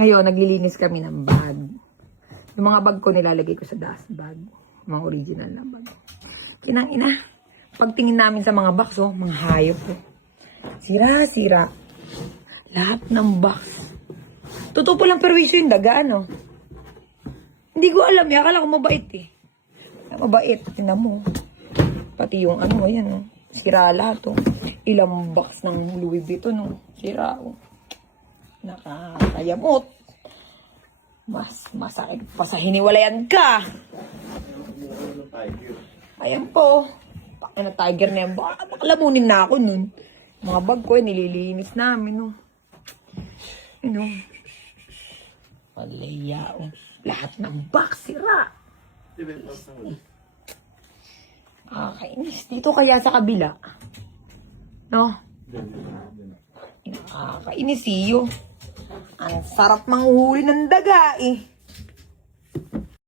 Ngayon, naglilinis kami ng bag. Yung mga bag ko nilalagay ko sa dust bag. Mga original na bag. Kinang-ina. Pagtingin namin sa mga box, oh, mga hayop. Oh. Sira-sira. Lahat ng box. Totoo po lang perwisyo yung daga, ano? Hindi ko alam, akala ko mabait eh. Mabait, tinan mo. Pati yung ano, ayan, oh. Sira lahat, oh. Ilang box ng Louis Vuitton, oh. Sira, oh. Nakakayamot. Mas masakit pa sa hiniwalayan ka. Ayan po. Baka na tiger na yan. Baka lamunin na ako nun. Mga bag ko, nililinis namin, oh. Ano? Palaya, oh. Lahat ng box, sira. Nakakainis. Dito kaya sa kabila. No? Nakakainis iyo. Ang sarap manghuhuli ng daga, eh.